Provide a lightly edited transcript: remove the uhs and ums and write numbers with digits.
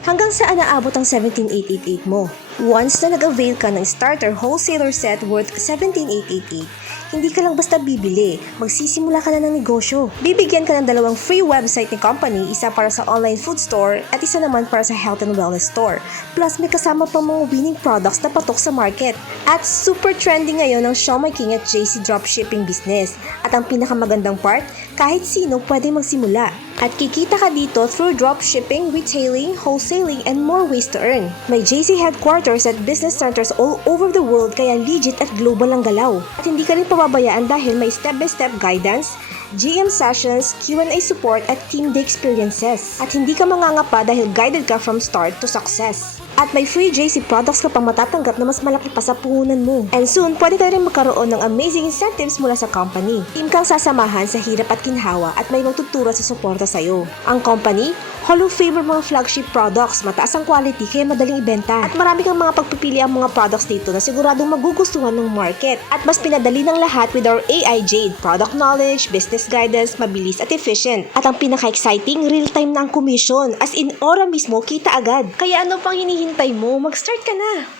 Hanggang saan naabot ang 17,888 mo? Once na nag-avail ka ng starter wholesaler set worth 17,888, hindi ka lang basta bibili, magsisimula ka na ng negosyo. Bibigyan ka ng 2 free website ni company, isa para sa online food store at isa naman para sa health and wellness store. Plus may kasama pang mga winning products na patok sa market. At super trending ngayon ang Siomai King at JC Dropshipping business. At ang pinakamagandang part, kahit sino pwede magsimula. At kikita ka dito through dropshipping, retailing, wholesaling, and more ways to earn. May JC headquarters at business centers all over the world kaya legit at global ang galaw. At hindi ka rin pababayaan dahil may step-by-step guidance, GM sessions, Q&A support at team day experiences. At hindi ka mangangapa dahil guided ka from start to success. At may free JC products ka pang matatanggap na mas malaki pa sa puhunan mo. And soon, pwede ka rin magkaroon ng amazing incentives mula sa company. Team kang sasamahan sa hirap at ginhawa at may magtuturo sa suporta sa'yo. Ang company, Hall of Fame mga flagship products, mataas ang quality kaya madaling ibenta. At marami kang mga pagpipili ang mga products dito na siguradong magugustuhan ng market. At mas pinadali ng lahat with our AI Jade, product knowledge, business guidance, mabilis at efficient. At ang pinaka-exciting, real-time na ang commission. As in, ora mismo, kita agad. Kaya ano pang hinihintay mo? Mag-start ka na!